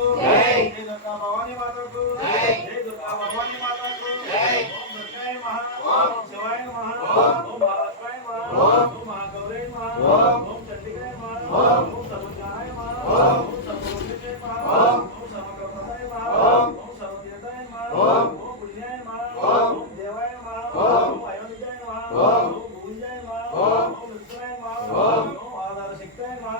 जय दुर्गा भवानी माता को जय दुर्गा भवानी माता को जय ओम दुर्गाय नमः ओम शिवाय नमः ओम महालक्ष्मी नमः ओम महागौरी नमः ओम चंडिकाय नमः ओम सर्वज्ञाय नमः ओम सर्वलोकिने नमः ओम सर्वकर्ताय नमः ओम सर्वदेवताय नमः ओम पुण्याय नमः ओम देवाय नमः ओम अयोनिजाय नमः ओम भूंजाय नमः ओम रुद्राय नमः ओम आधार शक्ताय नमः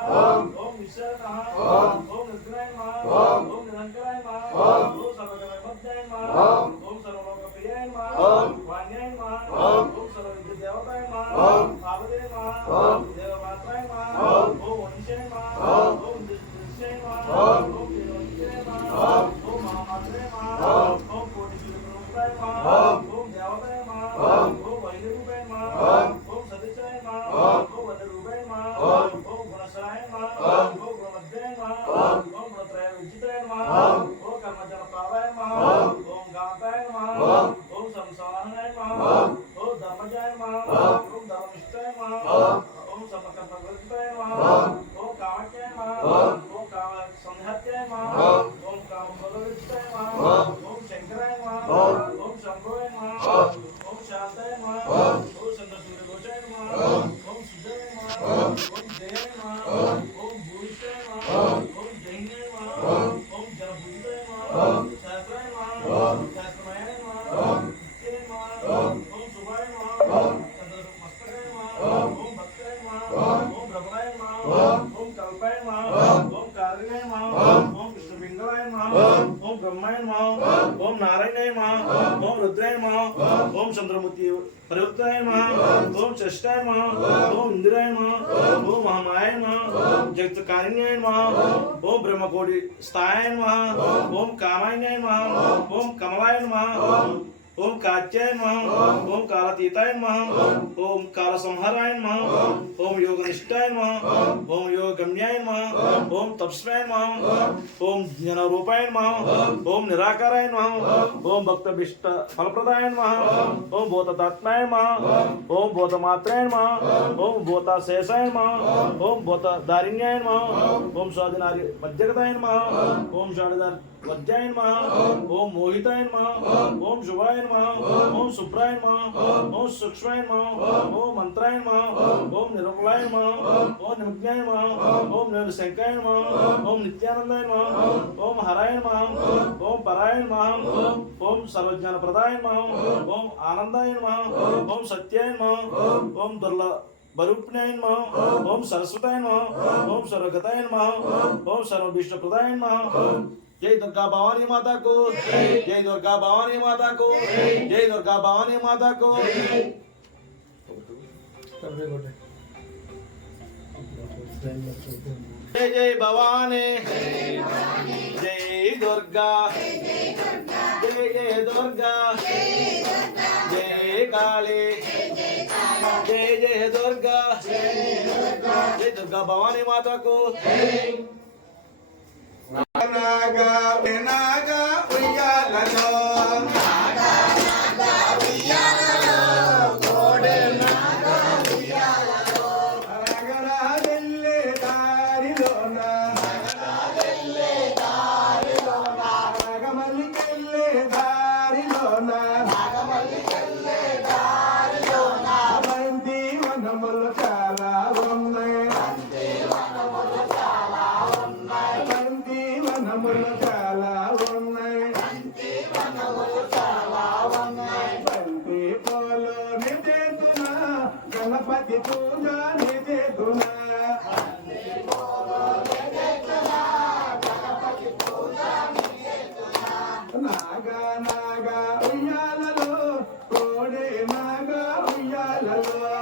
ओम विश्वाय नमः ओम रुद्राय नमः ओम निरंजनाय नमः ओम सर्वगणपत्याय नमः ओम सर्वलोकप्रियाय नमः ओम वाण्याय नमः ओम सर्वविद्यादेवताय नमः ओम पार्वतीय नमः ओम देवमात्राय नमः ओम वंशाय नमः ओम दिशाय नमः ओम देववंशाय नमः ओम महामात्राय नमः ओम कोटिसूर्यप्रमुखाय नमः ओम देवताय नमः ओम वैद्यरूपाय नमः ओम सतीशाय नमः ओम वज्ररूपाय नमः ओम गुणशराय नमः ओम गुणमध्याय नमः ओम गुणत्रय विजिताय नमः ओम कर्मजनप्रावाय नमः ओम गाताय नमः ओम संसारणाय नमः ओम धर्मजाय नमः ओम धर्मनिष्ठाय नमः ओम समकर्मवर्तिताय नमः ओम कामज्ञाय नमः ओम काम संहत्याय नमः ओम कामफलविजिताय नमः ओम शंकराय नमः ओम शंभुवाय नमः ओम शांताय नमः ओम चंद्रसूर्यगोचाय नमः ओम सुजाय नमः ओम जयाय नमः ओम भूषाय नमः ओम जैनाय नमः ओम जनभूताय नमः शास्त्राय नमः शास्त्रमयाय नमः नित्याय नमः ओम शुभाय नमः चंद्रमस्तकाय नमः ओम भक्ताय नमः ओम ब्रह्माय नमः ओम कल्पाय नमः ओम कारिणाय नमः ओम विष्णुपिंगलाय नमः ओम ब्रह्माय नमः ओम नारायणाय नमः ओम रुद्राय नमः ओम चंद्रमूर्ति प्रयुक्ताय नमः ओम चष्टाय नमः ओम इंद्राय नमः ओम महामायाय नमः जगत्कारिण्याय नमः ओम ब्रह्मकोटि स्थायाय नमः ओम कामायनाय नमः ओम कमलाय नमः ओम कात्याय नमः ओम कालातीताय नमः ओम कालसंहाराय नमः ओम योगनिष्ठाय नमः ओम योगगम्याय नमः ओम तपस्वाय नमः ओम ज्ञानरूपाय नमः ओम निराकाराय नमः ओम भक्तभिष्ट फलप्रदाय नमः ओम भूततात्माय नमः ओम भूतमात्राय नमः ओम भूताशेषाय नमः ओम भूतदारिण्याय नमः ओम स्वादिनारि मध्यगताय नमः ओम शाणिदार वज्राय नमः ओम मोहिताय नमः ओम शुभाय नमः ओम शुभ्राय नमः ओम सूक्ष्माय नमः ओम मंत्राय नमः ओम निरुपलाय नमः ओम निमग्नाय नमः ओम निर्विशंकाय नमः ओम नित्यानंदाय नमः ओम हराय नमः ओम पराय नमः ओम सर्वज्ञानप्रदाय नमः ओम आनंदाय नमः ओम सत्याय नमः ओम दुर्लभ बरूपनाय नमः ओम सरस्वताय नमः ओम सर्वगताय नमः ओम सर्वविष्णुप्रदाय नमः। जय दुर्गा भवानी माता को जय दुर्गा भवानी माता को जय दुर्गा भवानी माता को जय जय भवानी जय दुर्गा जय जय दुर्गा जय काली जय जय दुर्गा जय दुर्गा भवानी माता को नागा नागा उయ్యాలలో नागा नागा उయ్యాలలో కోడే नागा उయ్యాలలో నాగరాజెల్లే దారిలోన నాగరాజెల్లే దారిలోన నాగమల్లికెల్లే దారిలోన నాగమల్లికెల్లే దారిలోన బంతి వనములు చాలా ఉన్నాయి బంతి వనములు చాలా ఉన్నాయి బంతి వనములు చాలా ఉన్నాయి బంతి వనములు చాలా ఉన్నాయి బంతి పూలు నిజేతునా గణపతి పూజ నిజేతునా బంతి పూలు నిజేతునా గణపతి పూజ నిజేతునా నాగా నాగా ఉయ్యాలలో కోడే నాగా ఉయ్యాలలో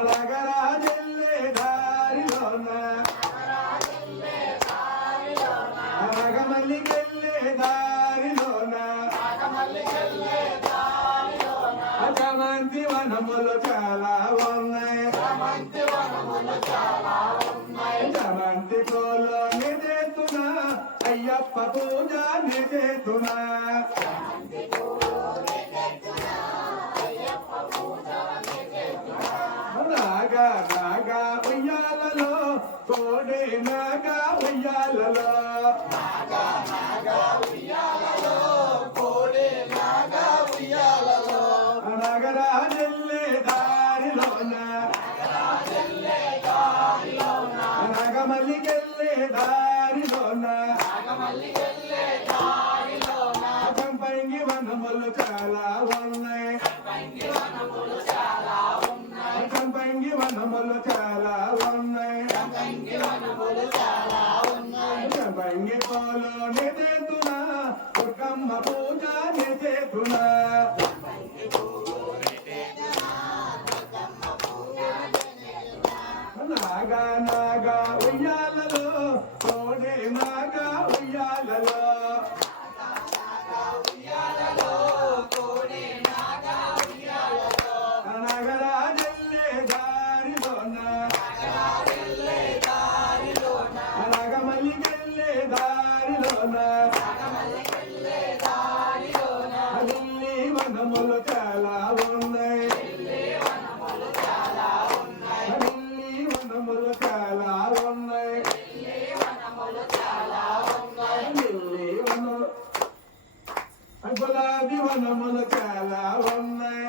నాగరాజెల్లే దారిలోన నాగమల్లికెల్లే దారిలోన చామంతి వనములు చాలా ఉన్నాయి చామంతి పూలు నిజేతునా అయ్యప్ప పూజ నిజేతునా నాగా నాగా కోడే నాగా ఉయ్యాలలో నగరాజెల్లే దారిలోన నగమల్లికెళ్ళే దారిలోన చంపంగి వనములు చాలా ఉన్నాయి చంపంగి వనములు చాలా ఉన్నాయి చంపంగి పోలో నిజేతున్నా దుర్గమ్మ పూజ నిజేతున్నా నాగా నాగా ఉయ్యాలలో కోడే నాగా ఉయ్యాలలో నగరాజెల్లే దారిలోన నగమల్లికెళ్ళే దారిలోన ఢిల్లీ వనములు చాలా ఉన్నాయి ఢిల్లీ వనములు చాలా ఉన్నాయి ఢిల్లీ వనములు గులాబీ వనములు చాలా ఉన్నాయి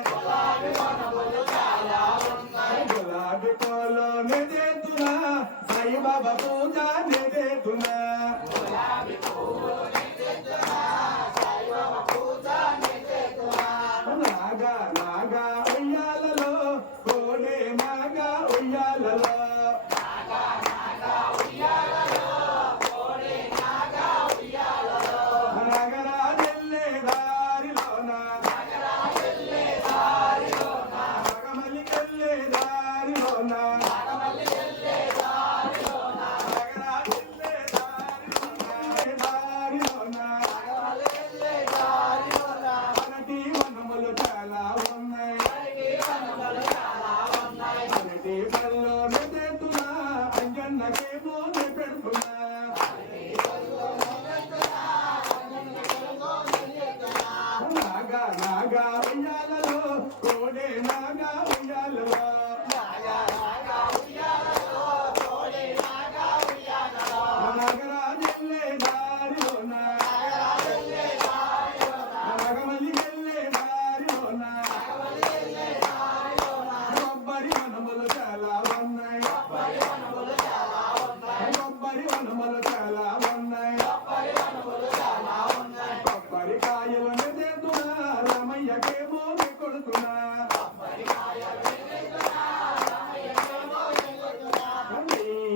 గులాబీ పూలు నిజేతున్నా సాయిబాబా పూజ నిజేతున్నా నాగా నాగా ఉయ్యాలలో కోడే నాగా ఉయ్యాలలో నగరాజెల్లే దారిలోన నగమల్లికెళ్ళే దారిలోన నగరాజెల్లే దారిలోన అరటి వనములు చాలా ఉన్నాయి అరటి పళ్ళు నిజేతున్నా అంజన్నకేమో పెడుతున్నా నాగా నాగా ఉయ్యాలలో కోడే నాగా ఉయ్యాలలో నగరాజెల్లే దారిలోన నగమల్లికెళ్ళే దారిలోన కొబ్బరి వనములు చాలా ఉన్నాయి కొబ్బరి వనములు చాలా ఉన్నాయి కొబ్బరికాయలు నిజేతున్నా రామయ్యకేమో కొడుతున్నా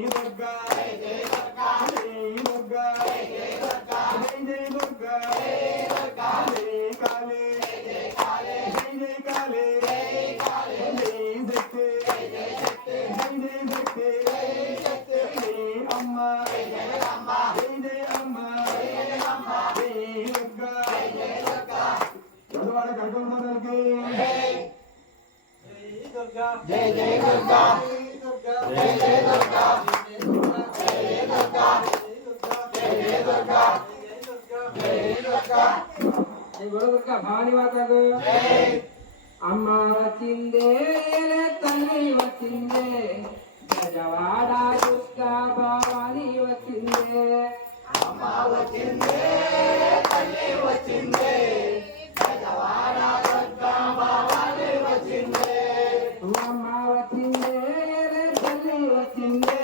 దుర్గా దుర్గా జై జై దుర్గా జై కాళీ జై జై కాళీ జై శక్తి జై జై శక్తి జై అమ్మ జై జై అమ్మ జై దుర్గా చదవాడ కడుపులకి జై జై దుర్గా జై జై దుర్గా భవాని మాతకు అమ్మ వచ్చిందే తల్లి వచ్చిందే గజవాడ దుర్గా భవాని వచ్చిందే అమ్మ వచ్చిందే తల్లి వచ్చిందే గజవాడ దుర్గా భవాని వచ్చిందే అమ్మ వచ్చిందే తల్లి వచ్చిందే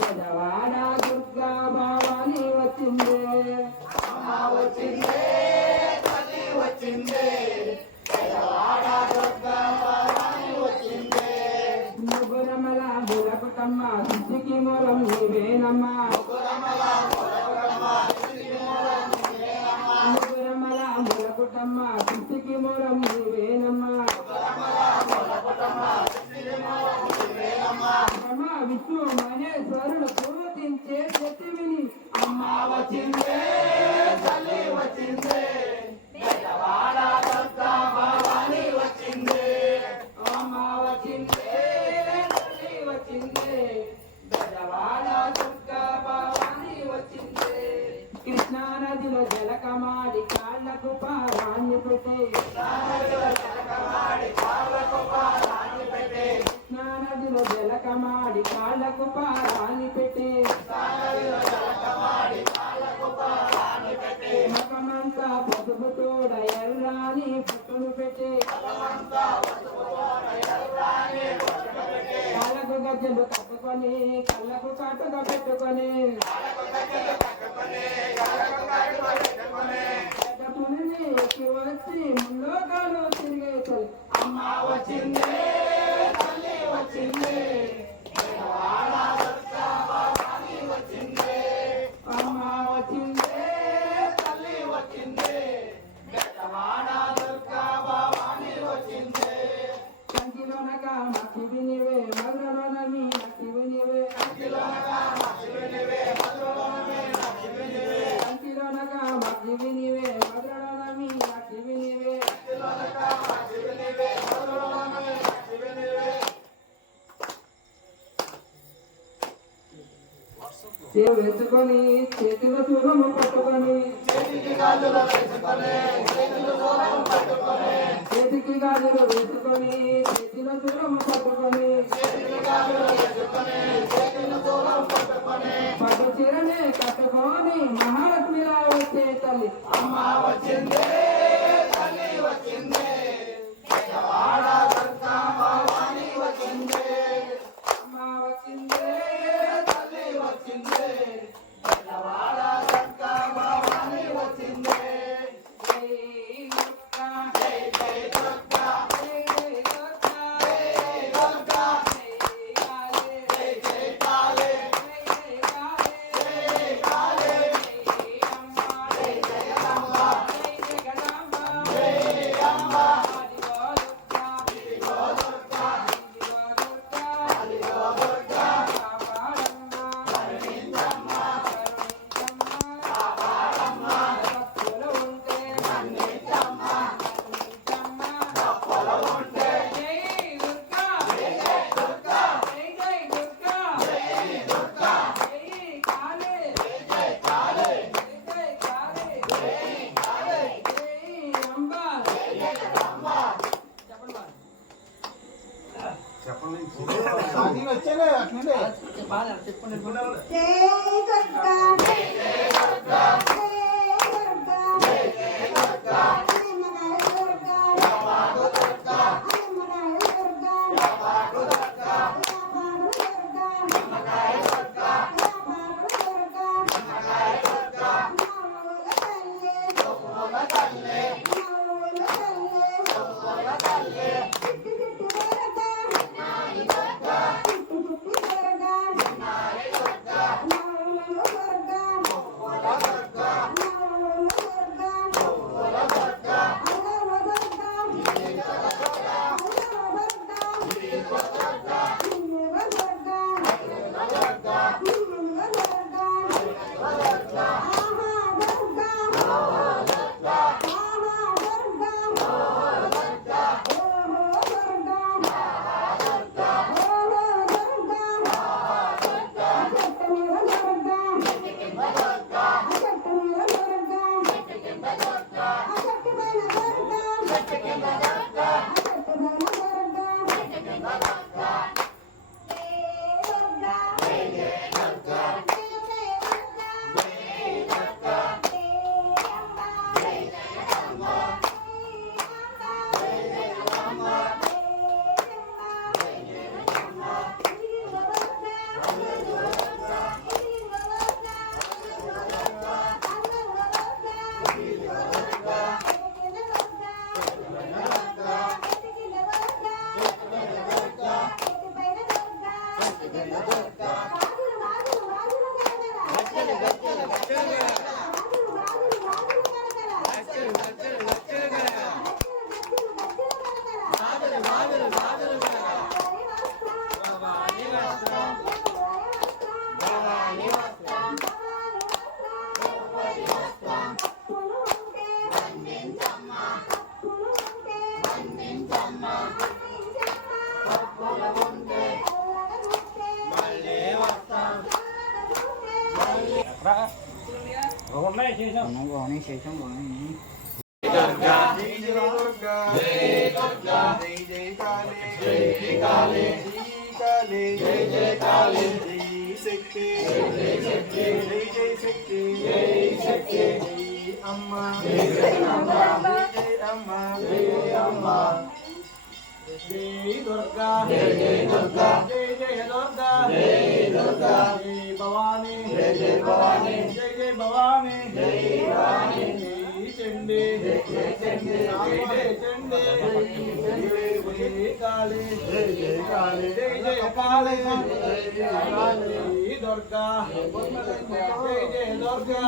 గజవాడ దుర్గా భవాని వచ్చిందే అమ్మ వచ్చిందే తల్లి వచ్చిందే గజవాడ దుర్గా భవాని వచ్చిందే ముగురమల బులకుటమ్మ సిద్ధికి మూలం నీవేనమ్మ ముగురమల బులకుటమ్మ సిద్ధికి మూలం నీవేనమ్మ కాళ్ళకు పారాని పెట్టి ముఖమంతా పసుపు తోడ ఎర్రాని పుట్టును పెట్టి కాళ్ళకు గజ్జలు కట్టుకొని కళ్ళకు కాటుగా పెట్టుకొని పులిని ఎక్కి వచ్చి ముల్లోకాలు తిరిగే తల్లి అమ్మ వచ్చిందే తల్లి వచ్చిందే అమ్మ వచ్చిందే తల్లి వచ్చిందే కంకిలోనగా మక్కి వినివే మధురలోన మీ నక్కి వినివే కంకిలోనగా మక్కి వినివే మధురలోన మీ నక్కి వినివే చేతులు వేసుకొని చేతిలో చూరము పట్టుకొని చేతికి గాజులు వేసుకొని చేతిలో చూరము పట్టుకొని పట్టు చీరనే కట్టుకొని మహాలక్ష్మిలా వచ్చే తల్లి అమ్మ వచ్చిందే తల్లి వచ్చిందే అమ్మ వచ్చిందే తల్లి వచ్చిందే जय जय काली जय जय काली శక్తి జై జై శక్తి జై అమ్మ జై అమ్మ జై దుర్గా జై దుర్గా జై జయ దుర్గా జై దుర్గా జై భవాని జై భవాని జై భవాని జై భవాని జై చండి జై చండి జై చండి జై కాళీ జై కాళీ జై జయ కాళీ జై కాళీ జై దుర్గా జై జయ దుర్గా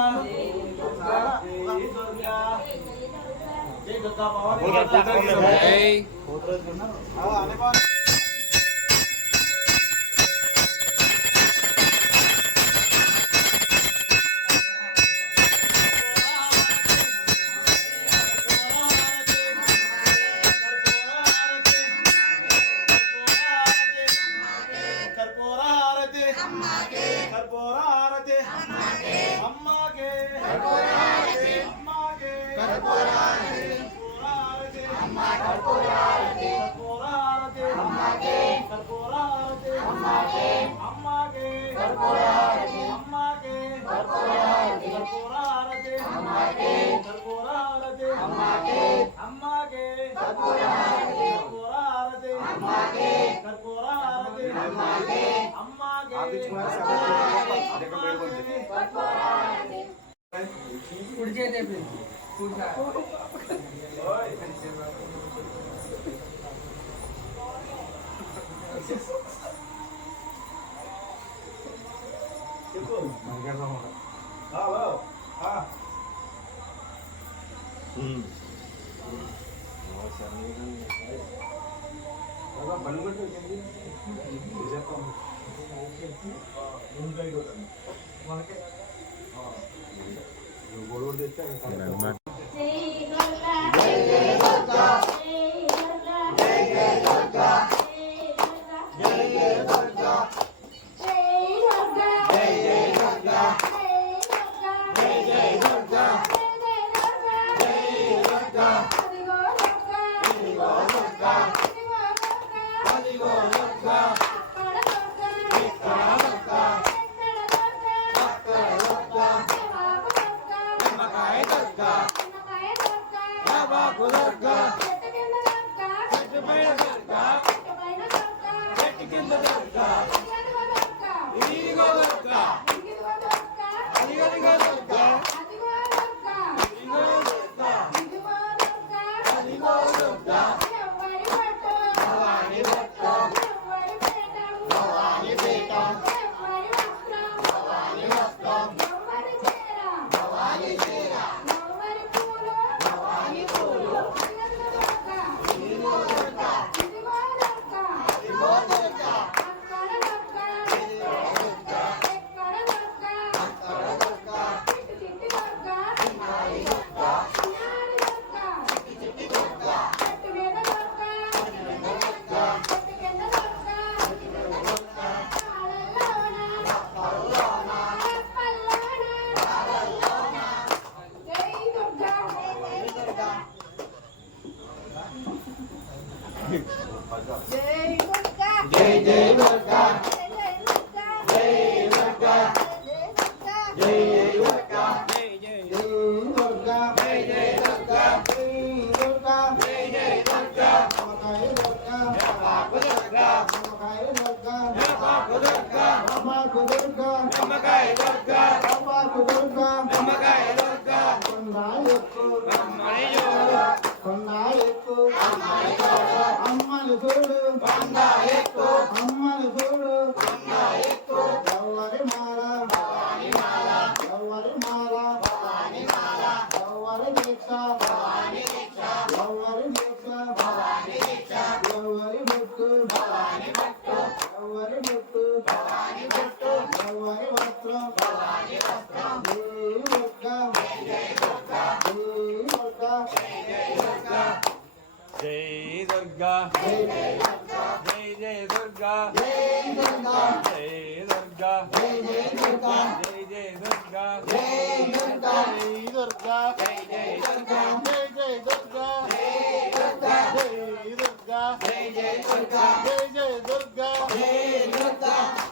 జై దుర్గా జై దుర్గా భవాని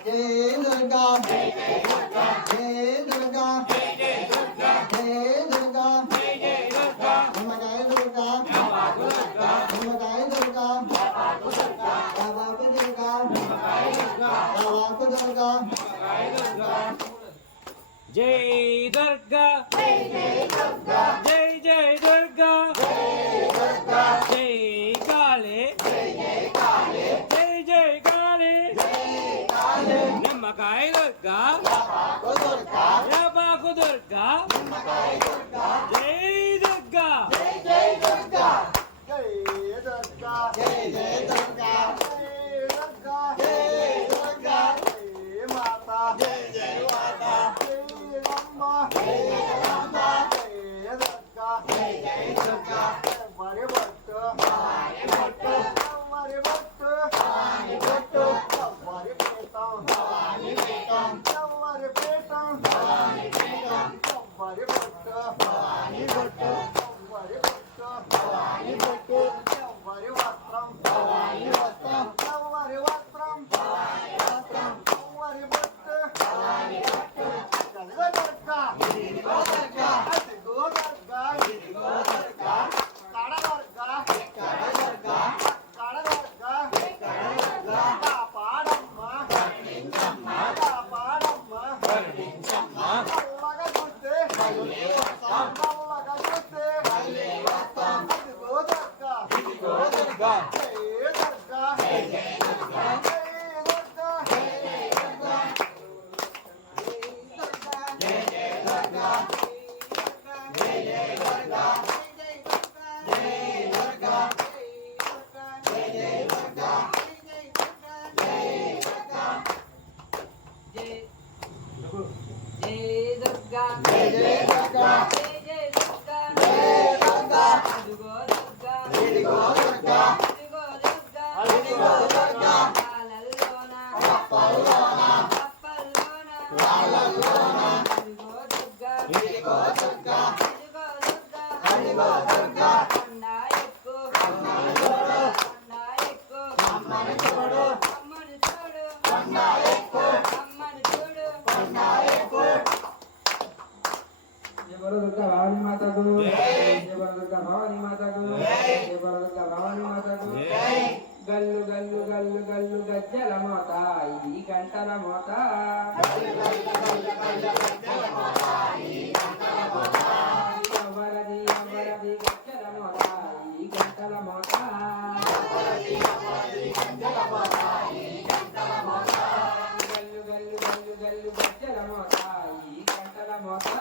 జై దుర్గా जय दुर्गा जय जय दुर्गा जय काले जय जय काले निम्मकाय दुर्गा याबाकु दुर्गा जय दुर्गा గల్లు గల్లు గల్లు గల్లు గజ్జల మోత ఈ గంటల మోత ఎవరది ఎవరది గజ్జల మోత ఈ గంటల మోత గల్లు గల్లు గల్లు గల్లు గజ్జల మోత ఈ గంటల మోత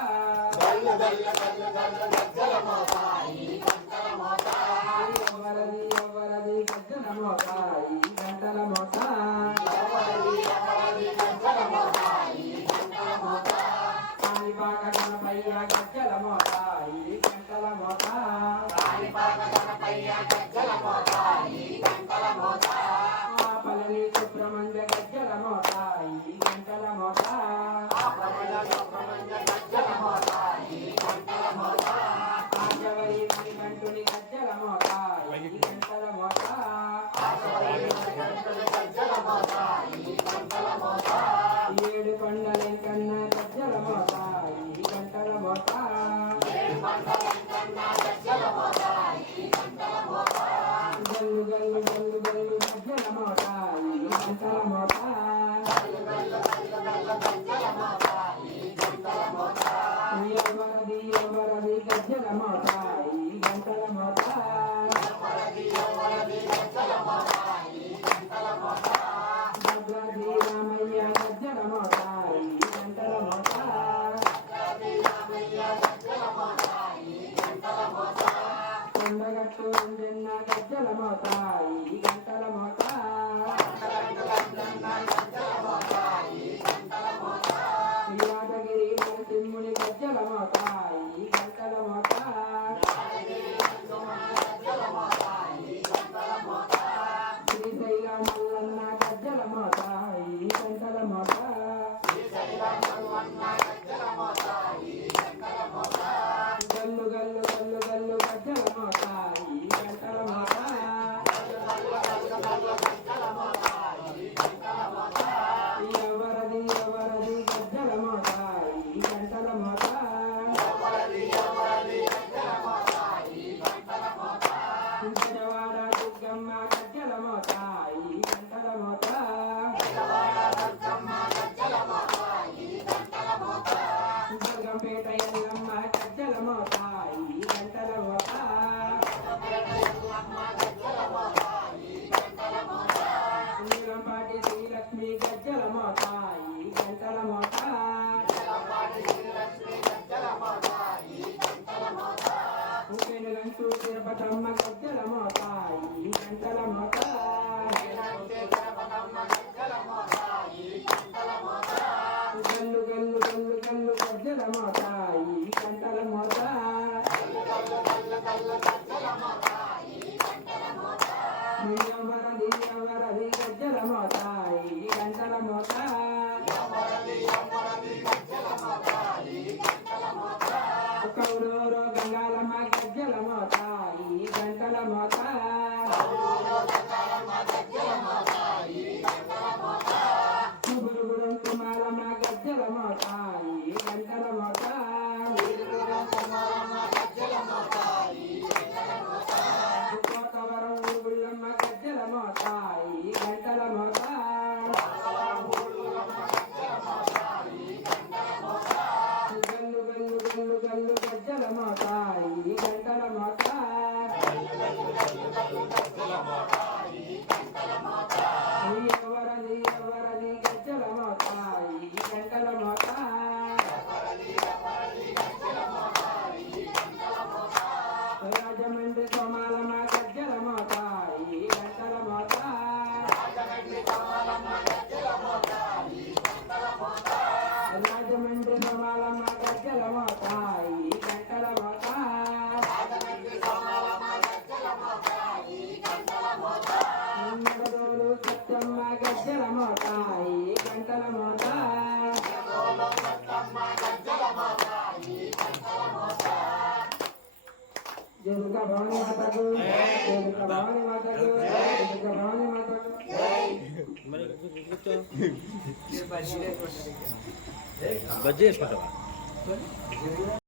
ఎవరది ఎవరది గజ్జల మోత ఈ గంటల మోత కాణిపాక గణపయ్య గజ్జల మోత ఈ గంటల మోత పళని సుబ్రహ్మణ్య గజ్జల మోత ఈ గంటల మోత ఆజవరి మణికంఠుని గజ్జల మోత ఈ గంటల మోత ఏడు కొండల కన్నా గజ్జల మోత ఈ గంటల మోత గల్లు గల్లు గల్లు గల్లు గజ్జల మోత ఈ గంటల మోత ఎవరది ఎవరది గజ్జల మోత ఈ గంటల మోత భద్రాద్రి రామయ్య గజ్జల మోత ఈ గంటల మోత కొండగట్టు అంజన్న గజ్జల మోత ఈ గంటల మోత యాదగిరి నరసింహుని గజ్జల మోత ఈ గంటల మోత శ్రీశైల మల్లన్న గజ్జల మోత ఈ గంటల మోత గల్లు గల్లు గల్లు గల్లు గజ్జల మోత ఈ గంటల మోత ఎవరది ఎవరది గజ్జల మోత ఈ గంటల మోత విజయవాడ దుర్గమ్మ గజ్జల మోత ఈ గంటల మోత రాజమండ్రి సోమాలమ్మ గజ్జల మోత ఈ గంటల మోత నగదోలు సత్యమ్మ గజ్జల మోత ఈ గంటల మోత జరుక భవాని మాతకు జరుక భవాని మాతకు జరుక భవాని మాతకు బజ్జీ వేసుకుంటావా